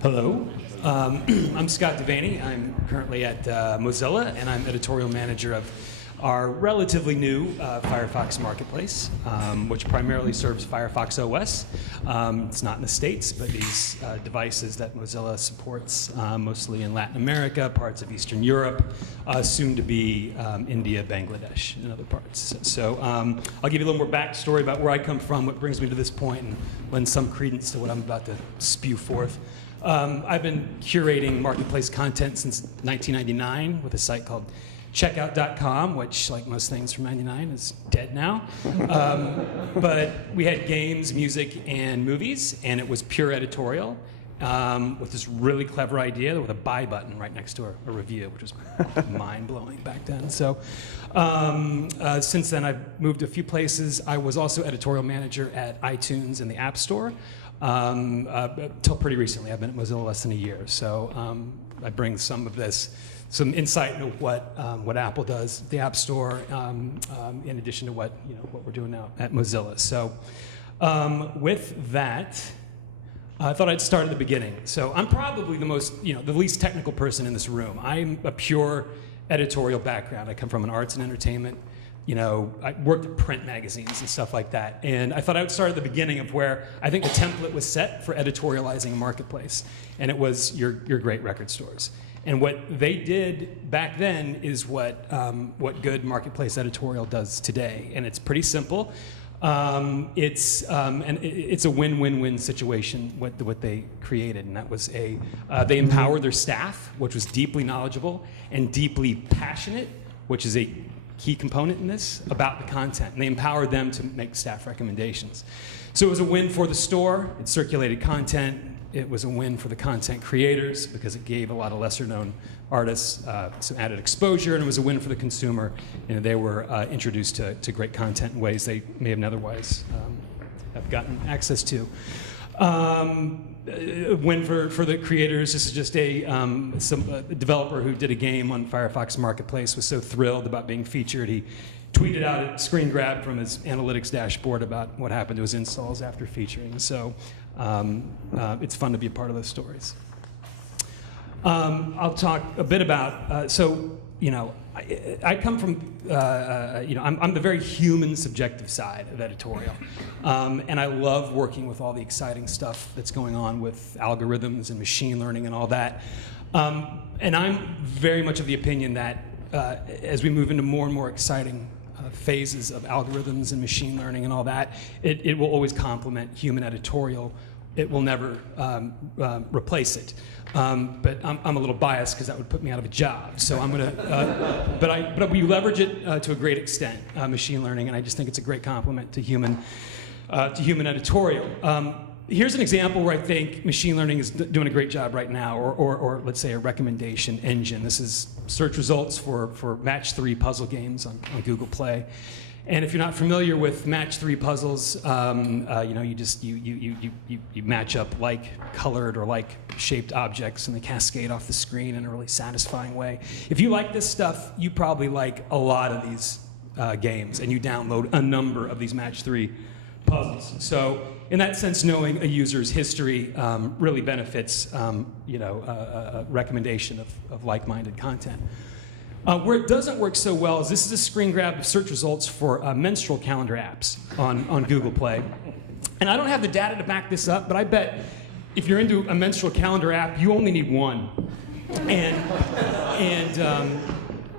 Hello, I'm Scott DeVaney. I'm currently at Mozilla, and I'm editorial manager of our relatively new Firefox marketplace, which primarily serves Firefox OS. It's not in the States, but these devices that Mozilla supports, mostly in Latin America, parts of Eastern Europe, soon to be India, Bangladesh, and other parts. So I'll give you a little more backstory about where I come from, what brings me to this point, and lend some credence to what I'm about to spew forth. I've been curating marketplace content since 1999 with a site called checkout.com, which, like most things from 99, is dead now. But we had games, music, and movies, and it was pure editorial with this really clever idea with a buy button right next to a review, which was mind-blowing back then. So since then, I've moved a few places. I was also editorial manager at iTunes and the App Store. Till pretty recently. I've been at Mozilla less than a year. So I bring some insight into what Apple does, the App Store, in addition to what we're doing now at Mozilla. So with that, I thought I'd start at the beginning. So I'm probably the least technical person in this room. I'm a pure editorial background. I come from an arts and entertainment. I worked at print magazines and stuff like that. And I thought I would start at the beginning of where I think the template was set for editorializing a marketplace. And it was your great record stores. And what they did back then is what good marketplace editorial does today. And it's pretty simple. It's a win-win-win situation, what they created. And that was they empowered their staff, which was deeply knowledgeable and deeply passionate, which is a key component in this, about the content. And they empowered them to make staff recommendations. So it was a win for the store. It circulated content. It was a win for the content creators because it gave a lot of lesser-known artists some added exposure, and it was a win for the consumer. They were introduced to great content in ways they may have otherwise have gotten access to. Win for the creators. This is just a developer who did a game on Firefox Marketplace, was so thrilled about being featured. He tweeted out a screen grab from his analytics dashboard about what happened to his installs after featuring. So it's fun to be a part of those stories. I'll talk a bit about, I come from, I'm the very human, subjective side of editorial. And I love working with all the exciting stuff that's going on with algorithms and machine learning and all that. And I'm very much of the opinion that as we move into more and more exciting phases of algorithms and machine learning and all that, it will always complement human editorial. It will never replace it. But I'm a little biased because that would put me out of a job. So I'm going to, but we leverage it to a great extent, machine learning, and I just think it's a great complement to human editorial. Here's an example where I think machine learning is doing a great job right now, or let's say a recommendation engine. This is search results for match 3 puzzle games on Google Play. And if you're not familiar with match 3 puzzles, you match up like colored or like shaped objects and they cascade off the screen in a really satisfying way. If you like this stuff, you probably like a lot of these games, and you download a number of these match 3 puzzles. So in that sense, knowing a user's history really benefits a recommendation of like-minded content. Where it doesn't work so well is this is a screen grab of search results for menstrual calendar apps on Google Play. And I don't have the data to back this up, but I bet if you're into a menstrual calendar app, you only need one.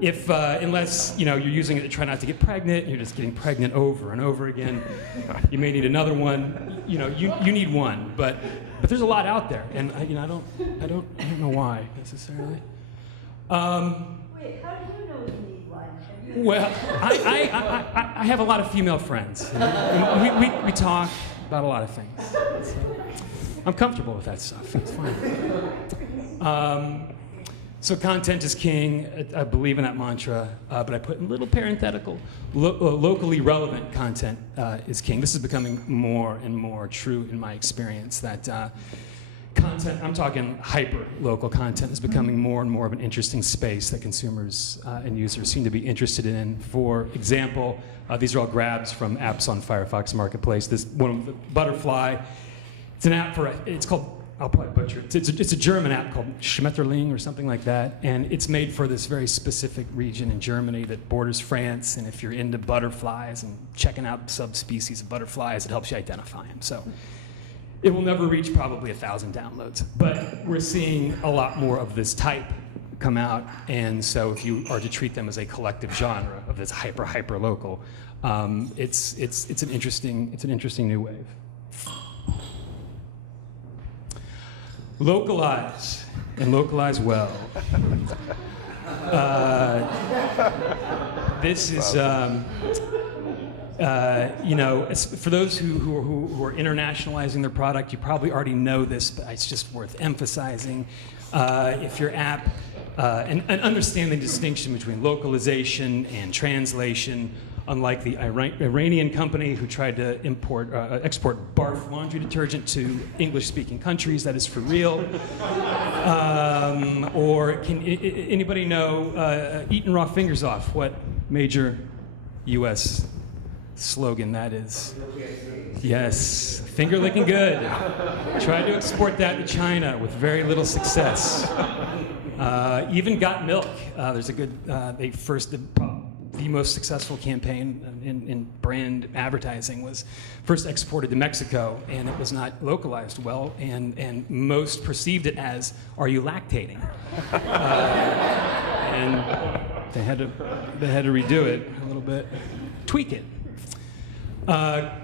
Unless you're using it to try not to get pregnant, and you're just getting pregnant over and over again, you may need another one. You need one, but there's a lot out there, and I don't know why necessarily. Wait, how do you know you need one? Well, I have a lot of female friends. We talk about a lot of things. So I'm comfortable with that stuff. It's fine. So content is king. I believe in that mantra, but I put in little parenthetical. Locally relevant content is king. This is becoming more and more true in my experience, that content, I'm talking hyper-local content, is becoming more and more of an interesting space that consumers and users seem to be interested in. For example, these are all grabs from apps on Firefox Marketplace. This one, Butterfly, it's an app it's called I'll probably butcher it. It's a German app called Schmetterling or something like that, and it's made for this very specific region in Germany that borders France, and if you're into butterflies and checking out subspecies of butterflies, it helps you identify them. So it will never reach probably 1,000 downloads, but we're seeing a lot more of this type come out, and so if you are to treat them as a collective genre of this hyper local, it's an interesting new wave. Localize, and localize well. This is, you know, for those who are internationalizing their product, you probably already know this, but it's just worth emphasizing. If your app, and understand the distinction between localization and translation. Unlike the Iranian company who tried to export barf laundry detergent to English-speaking countries, that is for real. Or can anybody know eating raw fingers off? What major U.S. slogan that is? Yes, finger licking good. Tried to export that to China with very little success. Even Got Milk. There's a good. The most successful campaign in brand advertising was first exported to Mexico, and it was not localized well, and most perceived it as, "Are you lactating?" And they had to redo it a little bit, tweak it.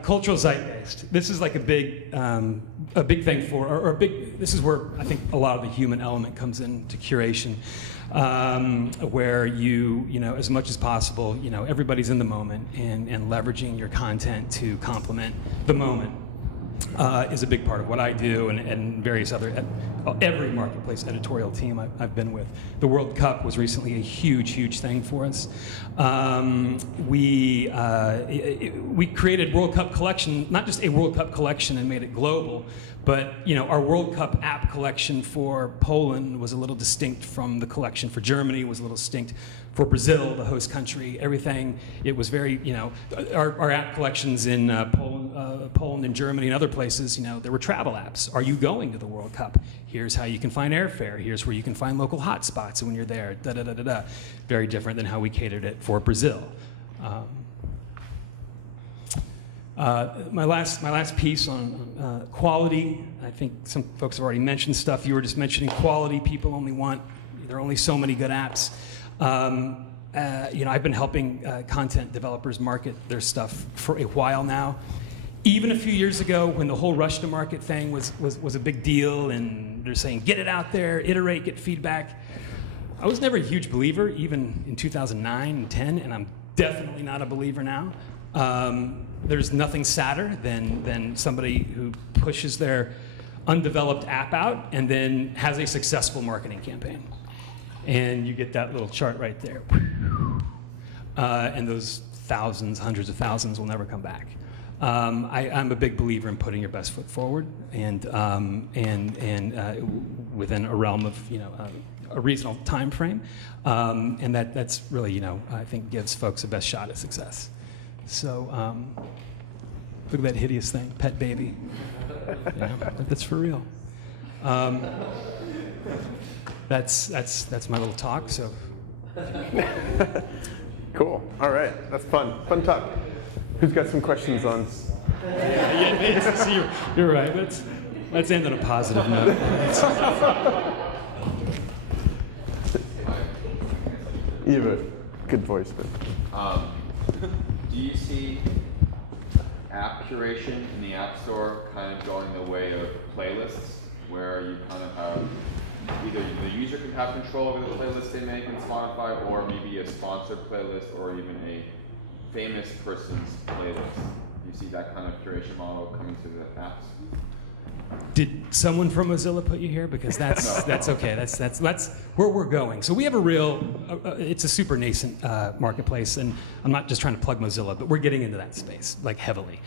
Cultural zeitgeist. This is like a big thing for, or a big. This is where I think a lot of the human element comes into curation. Where you know, as much as possible, you know, everybody's in the moment, and leveraging your content to complement the moment is a big part of what I do, and various other, every marketplace editorial team I've been with. The World Cup was recently a huge thing for us. We created World Cup collection, not just a World Cup collection and made it global, but you know, our World Cup app collection for Poland was a little distinct from the collection for Germany, was a little distinct for Brazil, the host country, everything. It was very, you know, our app collections in Poland and Germany and other places, you know, there were travel apps. Are you going to the World Cup? Here's how you can find airfare. Here's where you can find local hotspots when you're there, da-da-da-da-da. Very different than how we catered it for Brazil. My last piece on quality. I think some folks have already mentioned stuff. You were just mentioning quality. People only want, there are only so many good apps. You know, I've been helping content developers market their stuff for a while now. Even a few years ago, when the whole rush to market thing was a big deal, and they're saying, get it out there, iterate, get feedback. I was never a huge believer, even in 2009 and 10, and I'm definitely not a believer now. There's nothing sadder than somebody who pushes their undeveloped app out and then has a successful marketing campaign. And you get that little chart right there. And those thousands, hundreds of thousands will never come back. I'm a big believer in putting your best foot forward, and within a realm of, you know, a reasonable time frame, and that's really, you know, I think gives folks the best shot at success. So look at that hideous thing, pet baby. Yeah, that's for real. That's my little talk. So cool. All right, that's fun. Fun talk. Who's got some questions on? Yeah, you're right. Let's end on a positive note. You have a good voice, but. Do you see app curation in the App Store kind of going the way of playlists, where you kind of have either the user can have control over the playlist they make in Spotify, or maybe a sponsored playlist, or even a famous person's playlist? Do you see that kind of curation model coming to the apps? Did someone from Mozilla put you here? Because that's okay. That's where we're going. So we have a real, it's a super nascent marketplace, and I'm not just trying to plug Mozilla, but we're getting into that space like heavily.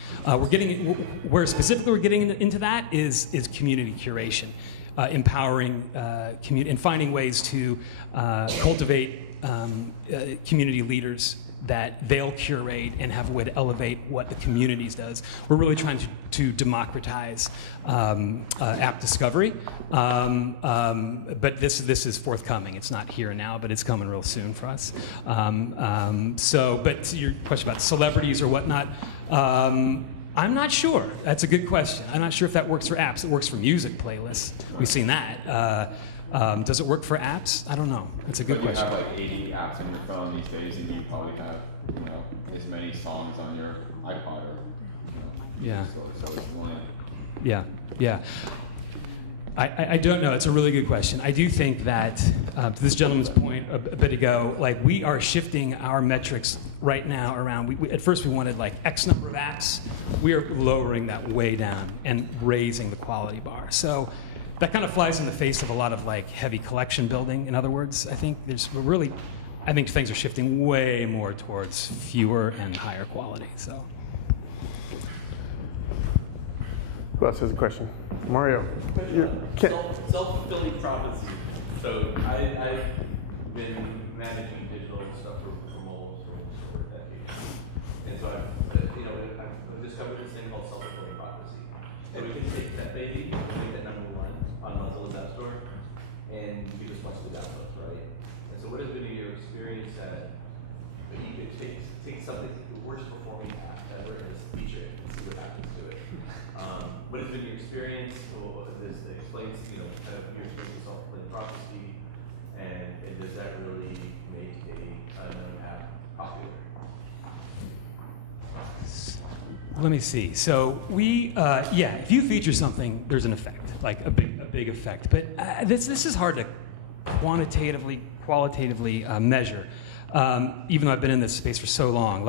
Where specifically we're getting into that is community curation, empowering community and finding ways to cultivate community leaders that they'll curate and have a way to elevate what the communities does. We're really trying to democratize app discovery, but this is forthcoming. It's not here now, but it's coming real soon for us. But to your question about celebrities or whatnot, I'm not sure. That's a good question. I'm not sure if that works for apps. It works for music playlists. We've seen that. Does it work for apps? I don't know. That's a good question. You have like 80 apps on your phone these days, and you probably have, as many songs on your iPod or, Yeah. So it's one. Yeah, yeah. I don't know. It's a really good question. I do think that, to this gentleman's point a bit ago, like we are shifting our metrics right now around. At first we wanted like X number of apps. We are lowering that way down and raising the quality bar. So that kind of flies in the face of a lot of like heavy collection building. In other words, I think I think things are shifting way more towards fewer and higher quality. So. Who else has a question? Mario. Self-fulfilling prophecy. So I've been managing digital stuff for mobile for decades, and so I've discovered this thing called self-fulfilling prophecy. And we can take that baby, make that #1 on Mozilla's App Store, and give us bunch of downloads, right? And so what has been your experience that you could take something, the worst performing app ever, and just feature it and see what happens to it? What has been your experience? Or this explains, kind of your experience with self-fulfilling prophecy, and does that really make an app popular? Let me see. So if you feature something, there's an effect, like a big effect. But this is hard to qualitatively measure. Even though I've been in this space for so long,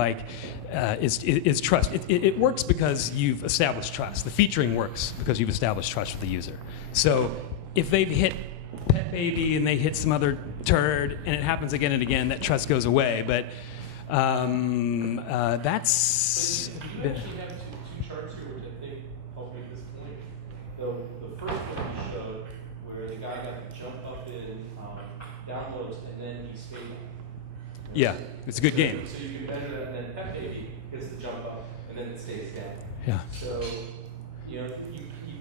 is trust. It works because you've established trust. The featuring works because you've established trust with the user. So if they've hit Pet Baby and they hit some other turd and it happens again and again, that trust goes away. But that's... You actually have two charts here which I think help make this point. The first one you showed where the guy got to jump up in downloads and then he stayed. Yeah, it's a good game. So you can measure that, and then Pet Baby gets the jump up, and then it stays down. Yeah. So, you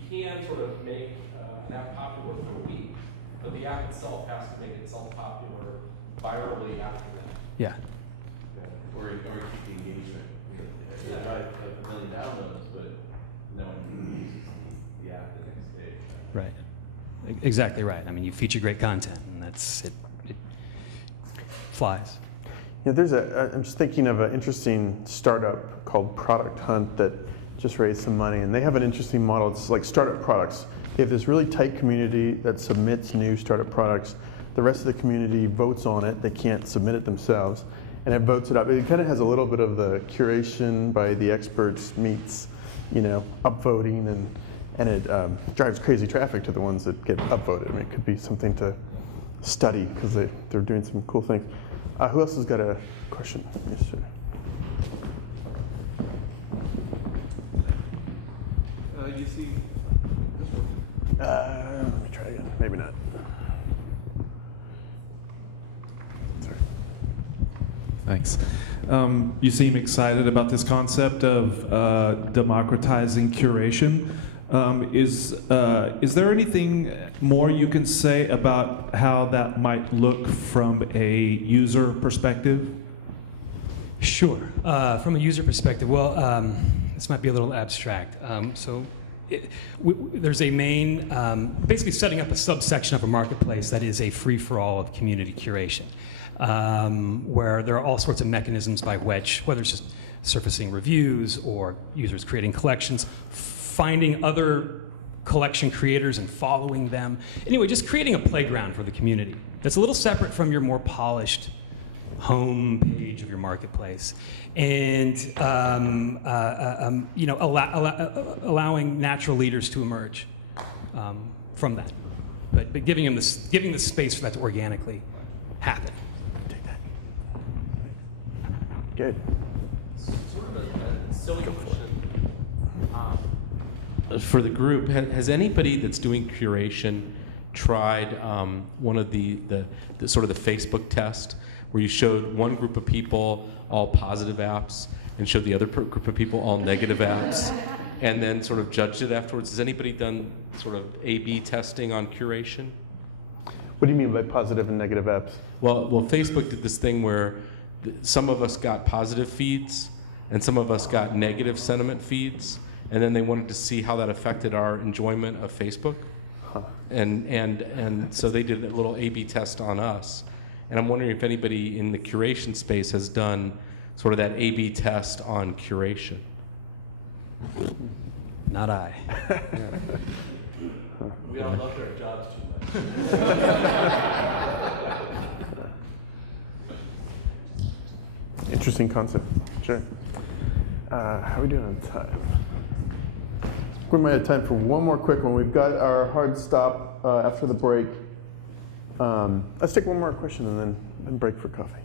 can sort of make an app popular for a week, but the app itself has to make itself popular virally after that. Yeah. Or keep the engagement. Yeah, right, like 1 million downloads, but no one uses the app the next day. Right. Exactly right. I mean, you feature great content, and that's it. It flies. Yeah, I'm just thinking of an interesting startup called Product Hunt that just raised some money, and they have an interesting model. It's like startup products. They have this really tight community that submits new startup products. The rest of the community votes on it. They can't submit it themselves, and it votes it up. It kind of has a little bit of the curation by the experts meets, upvoting, and it drives crazy traffic to the ones that get upvoted. I mean, it could be something to study because they're doing some cool things. Who else has got a question? Yes, sir. You see. Let me try again. Maybe not. Sorry. Thanks. You seem excited about this concept of democratizing curation. Is there anything more you can say about how that might look from a user perspective? Sure. From a user perspective, well, this might be a little abstract. There's a main, basically setting up a subsection of a marketplace that is a free-for-all of community curation, where there are all sorts of mechanisms by which, whether it's just surfacing reviews or users creating collections, finding other collection creators and following them. Anyway, just creating a playground for the community that's a little separate from your more polished home page of your marketplace, and allowing natural leaders to emerge from that, but giving the space for that to organically happen. Take that. Good. Sort of a silly question for the group. Has anybody that's doing curation tried one of the sort of the Facebook test, where you showed one group of people all positive apps and showed the other group of people all negative apps, and then sort of judged it afterwards. Has anybody done sort of A/B testing on curation? What do you mean by positive and negative apps? Well, Facebook did this thing where some of us got positive feeds and some of us got negative sentiment feeds, and then they wanted to see how that affected our enjoyment of Facebook. And so they did a little A/B test on us. And I'm wondering if anybody in the curation space has done sort of that A/B test on curation. Not I. We all loved our jobs too much. Interesting concept. Sure. How are we doing on time? We might have time for one more quick one. We've got our hard stop after the break. Let's take one more question and then break for coffee.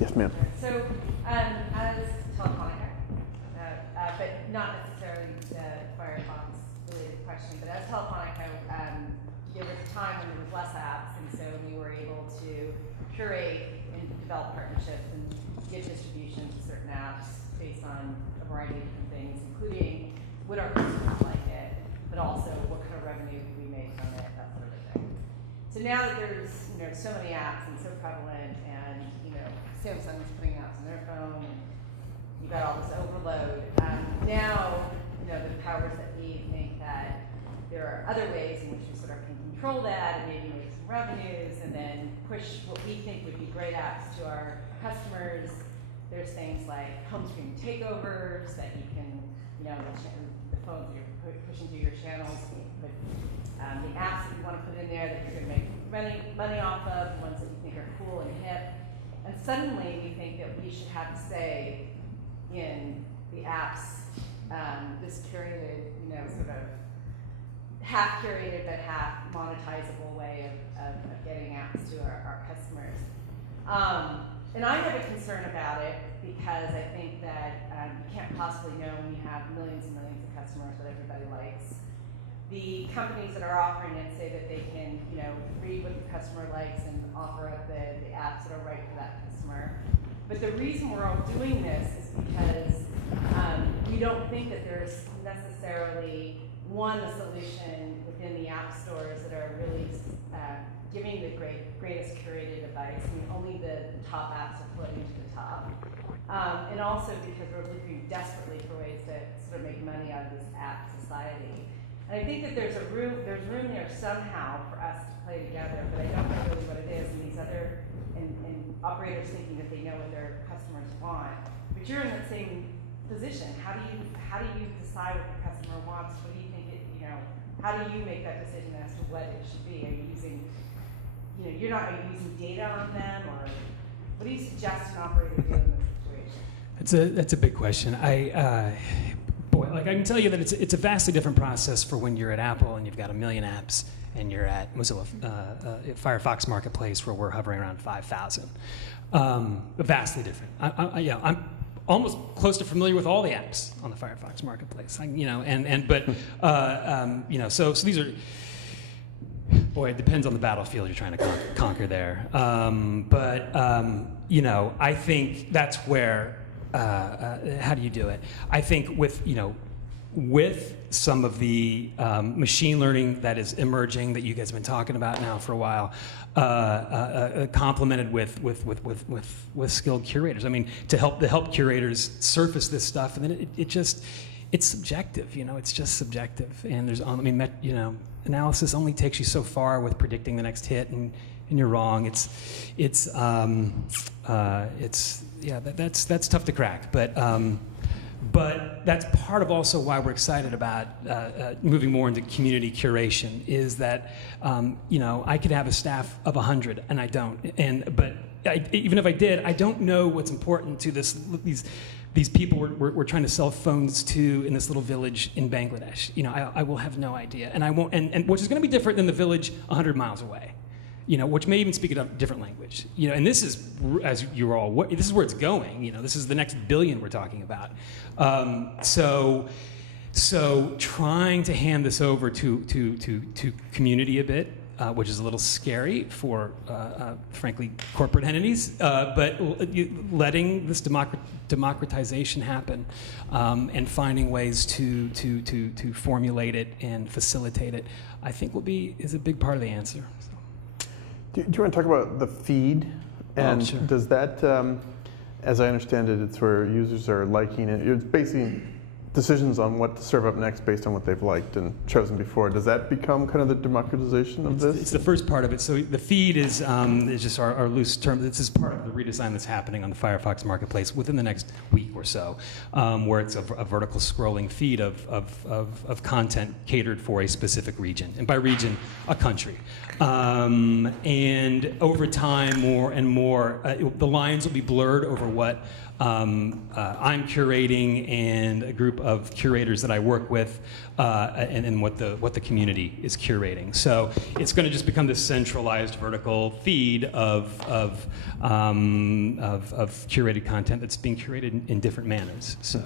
Yes, ma'am. So, as Telefonica, but not necessarily the Firefox-related question, but as Telefonica, there was a time when there was less apps, and so we were able to curate and develop partnerships and give distribution to certain apps based on a variety of different things, including would our customers like it, but also what kind of revenue do we make from it, that sort of thing. So now that there's so many apps and so prevalent, and Samsung's putting apps on their phone, and you got all this overload. Now the powers that be think that there are other ways in which we sort of can control that and maybe make some revenues, and then push what we think would be great apps to our customers. There's things like home screen takeovers that you can, the phones that you're pushing through your channels, but the apps that you want to put in there that you're going to make money off of, the ones that you think are cool and hip. And suddenly we think that we should have a say in the apps, this curated, sort of half curated but half monetizable way of getting apps to our customers. And I have a concern about it because I think that you can't possibly know when you have millions and millions of customers what everybody likes. The companies that are offering it say that they can, read what the customer likes and offer up the apps that are right for that customer. But the reason we're all doing this is because we don't think that there's necessarily a solution within the app stores that are really giving the greatest curated advice. I mean, only the top apps are floating to the top. And also because we're looking desperately for ways to sort of make money out of this app society. And I think that there's room there somehow for us to play together, but I don't know really what it is. And these other and operators thinking that they know what their customers want. But you're in that same position. How do you decide what the customer wants? What do you think how do you make that decision as to what it should be? Are you using are you using data on them, or what do you suggest an operator do in this situation? That's a big question. I can tell you that it's a vastly different process for when you're at Apple and you've got 1 million apps, and you're at Mozilla Firefox Marketplace where we're hovering around 5,000. Vastly different. I'm almost close to familiar with all the apps on the Firefox Marketplace. So these are. Boy, it depends on the battlefield you're trying to conquer there. I think that's where. How do you do it? I think with some of the machine learning that is emerging that you guys have been talking about now for a while, complemented with skilled curators. I mean, to help curators surface this stuff, and then it's subjective. It's just subjective, and there's analysis only takes you so far with predicting the next hit, and you're wrong. That's tough to crack, but that's part of also why we're excited about moving more into community curation. Is that I could have a staff of 100, and I don't, but even if I did, I don't know what's important to these people we're trying to sell phones to in this little village in Bangladesh. I will have no idea, and I won't, and which is going to be different than the village 100 miles away. Which may even speak a different language. And this is, as you're all, this is where it's going. This is the next billion we're talking about. So trying to hand this over to community a bit which is a little scary for, frankly, corporate entities. But letting this democratization happen and finding ways to formulate it and facilitate it, I think is a big part of the answer. So. Do you want to talk about the feed? And sure. does that, as I understand it, it's where users are liking it. It's basically decisions on what to serve up next based on what they've liked and chosen before. Does that become kind of the democratization of this? It's the first part of it. So the feed is just our loose term. This is part of the redesign that's happening on the Firefox marketplace within the next week or so, where it's a vertical scrolling feed of content catered for a specific region, and by region, a country. And over time, more and more, the lines will be blurred over what I'm curating and a group of curators that I work with, and what the community is curating. So it's going to just become this centralized vertical feed of curated content that's being curated in different manners. So.